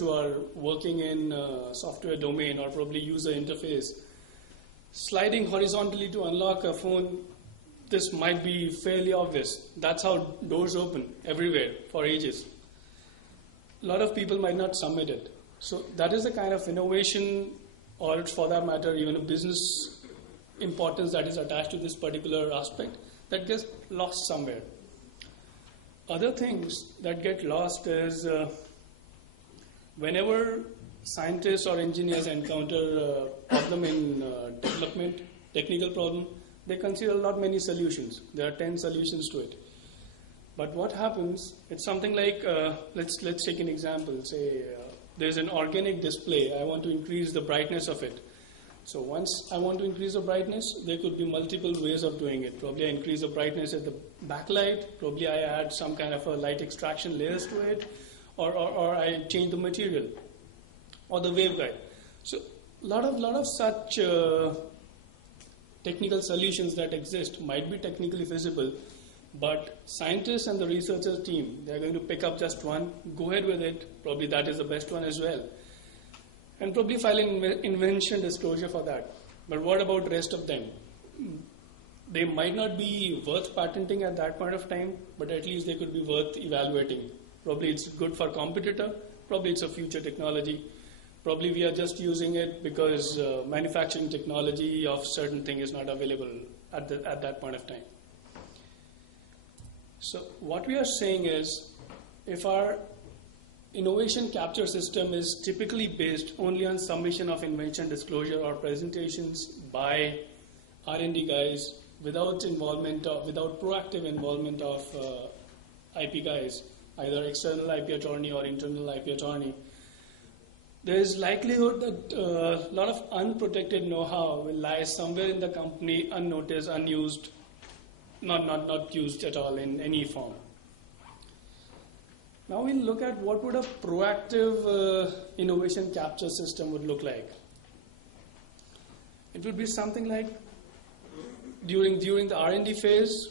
who are working in software domain or probably user interface, sliding horizontally to unlock a phone, this might be fairly obvious. That's how doors open everywhere for ages. A lot of people might not submit it. So that is the kind of innovation, or for that matter, even a business importance that is attached to this particular aspect that gets lost somewhere. Other things that get lost is whenever scientists or engineers encounter a problem in development, technical problem, they consider many solutions. There are 10 solutions to it. But what happens, it's something like, let's take an example. Say there's an organic display. I want to increase the brightness of it. So once I want to increase the brightness, there could be multiple ways of doing it. Probably I increase the brightness at the backlight. Probably I add some kind of a light extraction layers to it. Or I change the material. Or the waveguide. So a lot of such technical solutions that exist might be technically feasible, but scientists and the researchers team, they're going to pick up just one, go ahead with it, probably that is the best one as well, and probably file an invention disclosure for that. But what about the rest of them? They might not be worth patenting at that point of time, but at least they could be worth evaluating. Probably it's good for competitor, probably it's a future technology. Probably we are just using it because manufacturing technology of certain thing is not available at that point of time. So what we are saying is, if our innovation capture system is typically based only on submission of invention disclosure or presentations by R&D guys without proactive involvement of IP guys, either external IP attorney or internal IP attorney, there is likelihood that a lot of unprotected know-how will lie somewhere in the company, unnoticed, unused, not used at all in any form. Now we'll look at what would a proactive innovation capture system would look like. It would be something like during the R&D phase,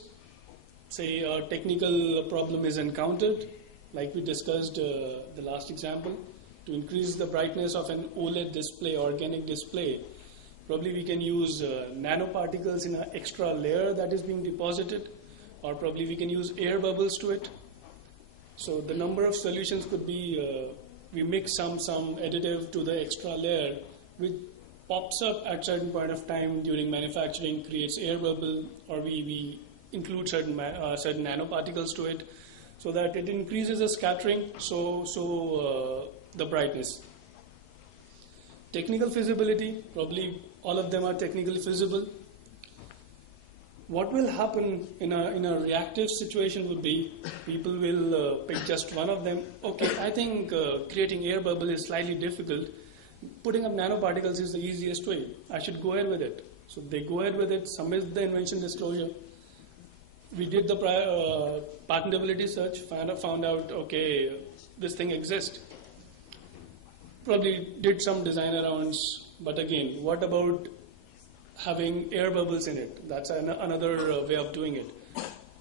say a technical problem is encountered, like we discussed the last example. To increase the brightness of an OLED display, organic display, probably we can use nanoparticles in an extra layer that is being deposited, or probably we can use air bubbles to it. So the number of solutions could be, we mix some additive to the extra layer, which pops up at certain point of time during manufacturing, creates air bubble, or we include certain nanoparticles to it, so that it increases the scattering, the brightness. Technical feasibility, probably all of them are technically feasible. What will happen in a reactive situation would be, people will pick just one of them. Okay, I think creating air bubble is slightly difficult. Putting up nanoparticles is the easiest way. I should go ahead with it. So they go ahead with it, submit the invention disclosure. We did the patentability search, found out, okay, this thing exists. Probably did some design rounds, but again, what about having air bubbles in it? That's another way of doing it.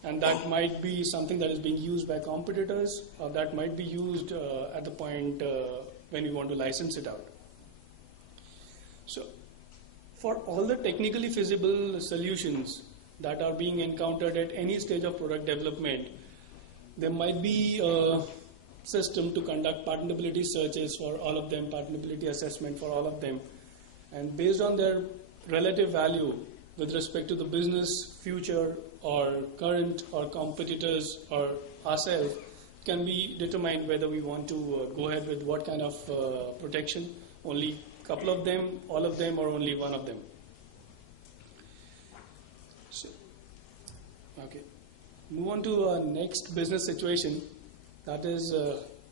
And that might be something that is being used by competitors, or that might be used at the point when we want to license it out. So, for all the technically feasible solutions that are being encountered at any stage of product development, there might be system to conduct patentability searches for all of them, patentability assessment for all of them, and based on their relative value with respect to the business, future, or current, or competitors, or ourselves, can be determined whether we want to go ahead with what kind of protection, only a couple of them, all of them, or only one of them. So, okay. Move on to our next business situation. That is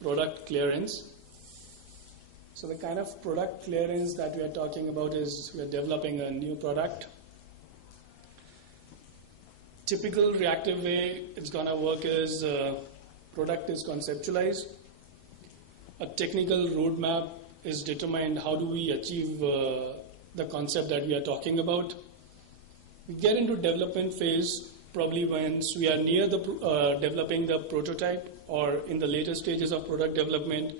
product clearance. So the kind of product clearance that we are talking about is we are developing a new product. Typical reactive way it's going to work is product is conceptualized. A technical roadmap is determined. How do we achieve the concept that we are talking about? We get into development phase probably once we are near the developing the prototype or in the later stages of product development.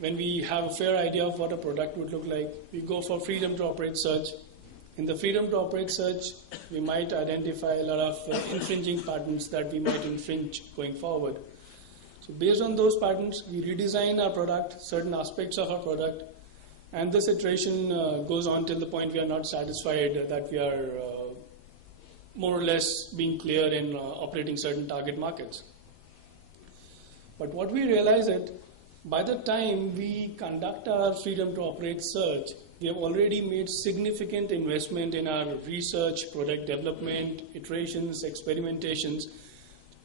when we have a fair idea of what a product would look like, we go for freedom to operate search. In the freedom to operate search, we might identify a lot of infringing patents that we might infringe going forward. So based on those patents, we redesign our product, certain aspects of our product, and this iteration goes on till the point we are not satisfied that we are more or less being clear in operating certain target markets. But what we realize is, by the time we conduct our freedom to operate search, we have already made significant investment in our research, product development, iterations, experimentations.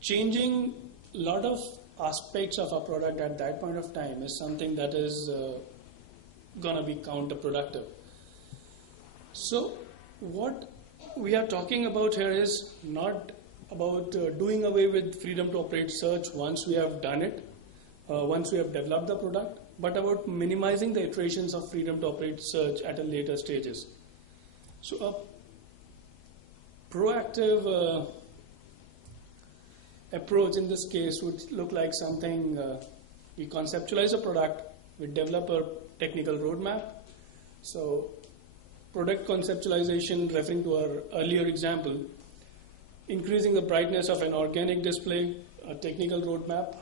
Changing a lot of aspects of our product at that point of time is something that is going to be counterproductive. So what we are talking about here is not about doing away with freedom to operate search once we have done it, once we have developed the product, but about minimizing the iterations of freedom to operate search at a later stages. So a proactive approach in this case would look like something, we conceptualize a product, we develop a technical roadmap. So product conceptualization, referring to our earlier example, increasing the brightness of an organic display, a technical roadmap,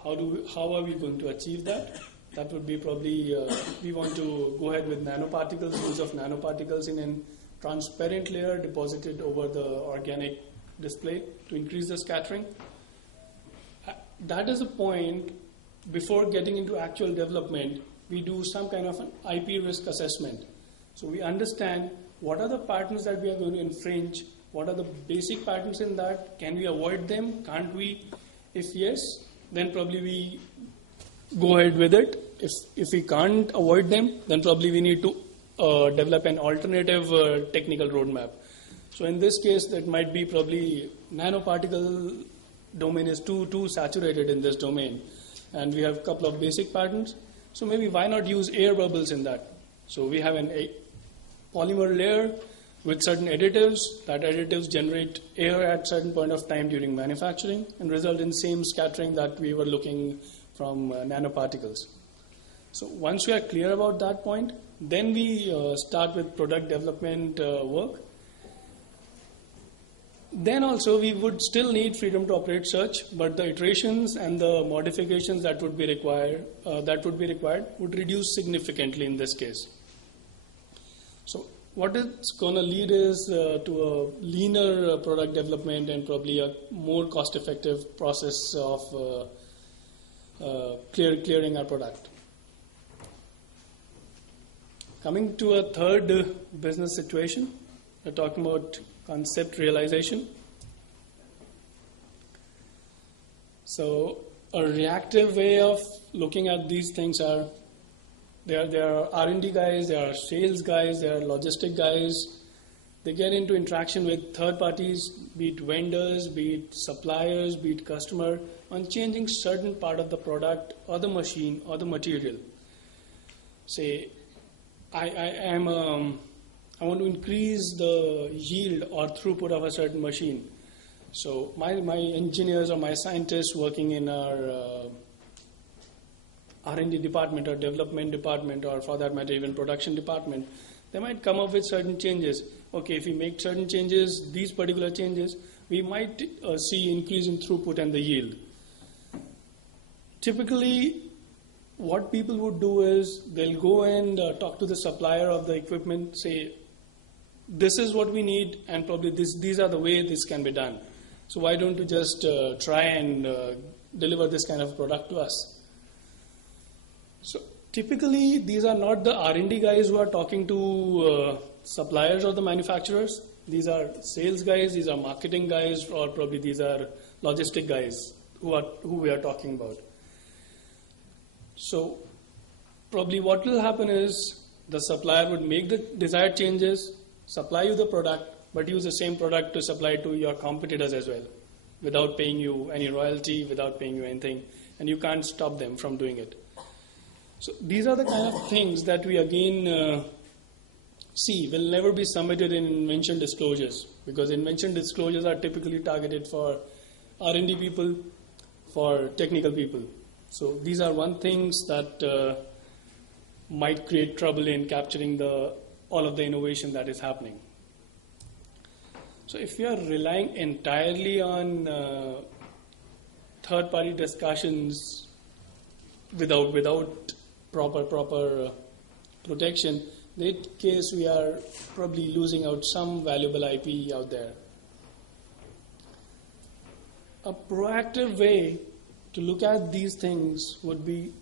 how are we going to achieve that? That would be probably, we want to go ahead with nanoparticles, use of nanoparticles in a transparent layer deposited over the organic display to increase the scattering. That is a point, before getting into actual development, we do some kind of an IP risk assessment. So we understand what are the patents that we are going to infringe, what are the basic patents in that, can we avoid them, can't we? If yes, then probably we go ahead with it. If we can't avoid them, then probably we need to develop an alternative technical roadmap. So in this case, that might be probably nanoparticle domain is too saturated in this domain, and we have a couple of basic patents. So maybe why not use air bubbles in that? So we have a polymer layer with certain additives. That additives generate air at certain point of time during manufacturing and result in same scattering that we were looking from nanoparticles. So once we are clear about that point, then we start with product development work. Then also we would still need freedom to operate search, but the iterations and the modifications that would be required would reduce significantly in this case. So what it's going to lead is to a leaner product development and probably a more cost-effective process of clearing our product. Coming to a third business situation, we're talking about concept realization. So a reactive way of looking at these things are, there are R&D guys, there are sales guys, there are logistic guys. They get into interaction with third parties, be it vendors, be it suppliers, be it customer, on changing certain part of the product or the machine or the material. Say, I want to increase the yield or throughput of a certain machine. So my engineers or my scientists working in our R&D department or development department, or for that matter even production department, they might come up with certain changes. Okay, if we make certain changes, these particular changes, we might see increase in throughput and the yield. Typically, what people would do is they'll go and talk to the supplier of the equipment, say, this is what we need, and probably these are the way this can be done. So why don't you just try and deliver this kind of product to us? So typically, these are not the R&D guys who are talking to suppliers or the manufacturers. These are sales guys, these are marketing guys, or probably these are logistic guys who we are talking about. So probably what will happen is the supplier would make the desired changes, supply you the product, but use the same product to supply to your competitors as well, without paying you any royalty, without paying you anything, and you can't stop them from doing it. So these are the kind of things that we again see will never be submitted in invention disclosures, because invention disclosures are typically targeted for R&D people, for technical people. So these are one things that might create trouble in capturing all of the innovation that is happening. So if you are relying entirely on third-party discussions without proper protection, in that case we are probably losing out some valuable IP out there. A proactive way to look at these things would be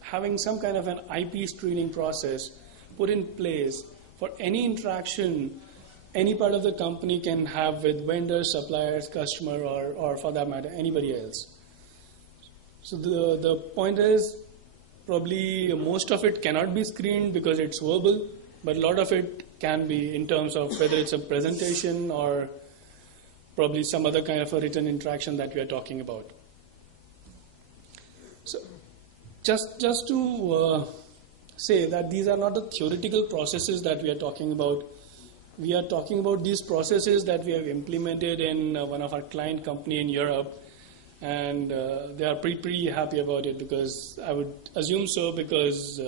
having some kind of an IP screening process put in place for any interaction any part of the company can have with vendors, suppliers, customer, or for that matter, anybody else. So the point is, probably most of it cannot be screened because it's verbal, but a lot of it can be in terms of whether it's a presentation or probably some other kind of a written interaction that we are talking about. So just to say that these are not the theoretical processes that we are talking about. We are talking about these processes that we have implemented in one of our client company in Europe, and they are pretty happy about it, because I would assume so, because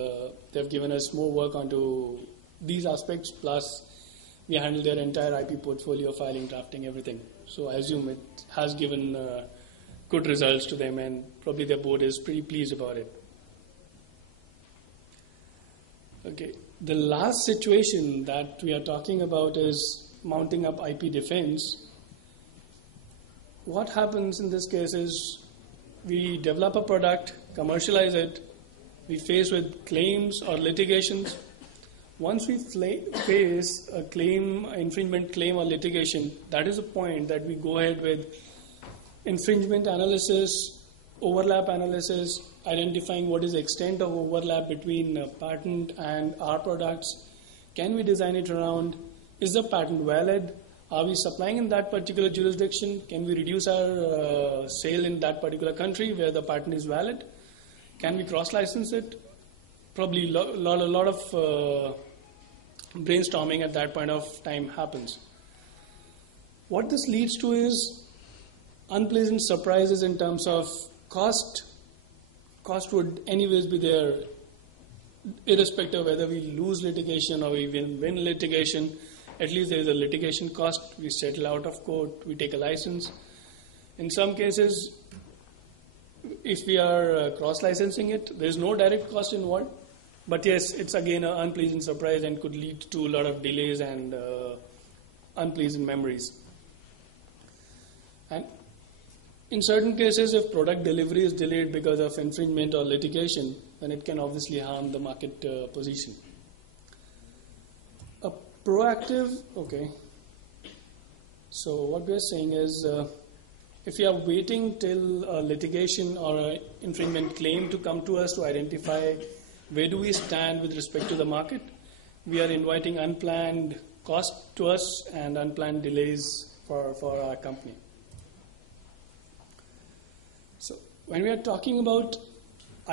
they've given us more work onto these aspects, plus we handle their entire IP portfolio, filing, drafting, everything. So I assume it has given good results to them, and probably their board is pretty pleased about it. Okay, the last situation that we are talking about is mounting up IP defense. What happens in this case is we develop a product, commercialize it, we face with claims or litigations. Once we face a claim, infringement claim or litigation, that is a point that we go ahead with infringement analysis, overlap analysis, identifying what is the extent of overlap between a patent and our products. Can we design it around? Is the patent valid? Are we supplying in that particular jurisdiction? Can we reduce our sale in that particular country where the patent is valid? Can we cross-license it? Probably a lot of brainstorming at that point of time happens. What this leads to is unpleasant surprises in terms of cost. Cost would anyways be there, irrespective of whether we lose litigation or we win litigation. At least there is a litigation cost. We settle out of court, we take a license. In some cases, if we are cross-licensing it, there is no direct cost involved. But yes, it's again an unpleasant surprise and could lead to a lot of delays and unpleasant memories. And in certain cases, if product delivery is delayed because of infringement or litigation, then it can obviously harm the market position. A proactive, okay. So what we are saying is, if we are waiting till a litigation or an infringement claim to come to us to identify where do we stand with respect to the market, we are inviting unplanned cost to us and unplanned delays for our company. So when we are talking about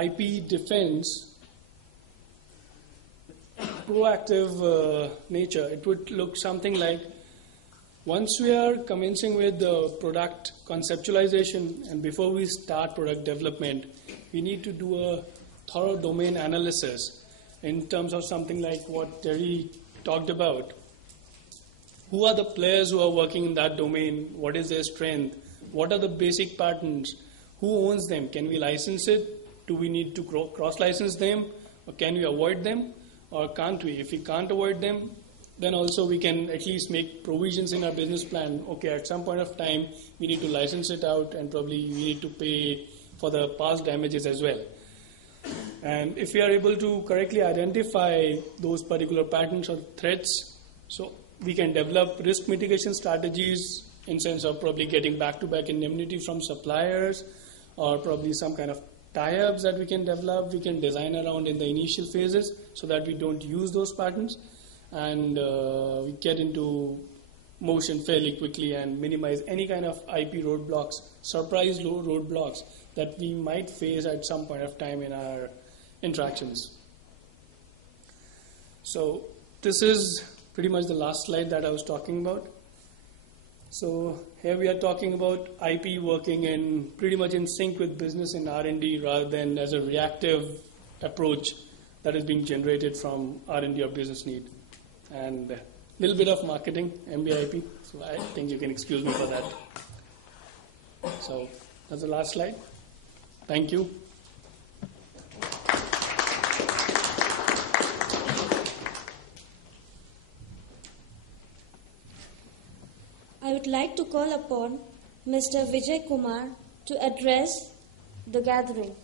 IP defense, proactive nature, it would look something like, once we are commencing with the product conceptualization and before we start product development, we need to do a thorough domain analysis in terms of something like what Terry talked about. Who are the players who are working in that domain? What is their strength? What are the basic patents? Who owns them? Can we license it? Do we need to cross-license them? Or can we avoid them? Or can't we? If we can't avoid them, then also we can at least make provisions in our business plan. Okay, at some point of time, we need to license it out and probably we need to pay for the past damages as well. And if we are able to correctly identify those particular patents or threats, so we can develop risk mitigation strategies in sense of probably getting back-to-back indemnity from suppliers, or probably some kind of tie-ups that we can develop, we can design around in the initial phases so that we don't use those patents, and we get into motion fairly quickly and minimize any kind of IP roadblocks, surprise roadblocks that we might face at some point of time in our interactions. So this is pretty much the last slide that I was talking about. So here we are talking about IP working in pretty much in sync with business and R&D rather than as a reactive approach that is being generated from R&D or business need. And a little bit of marketing, MBIP, so I think you can excuse me for that. So that's the last slide. Thank you. I would like to call upon Mr. Vijay Kumar to address the gathering.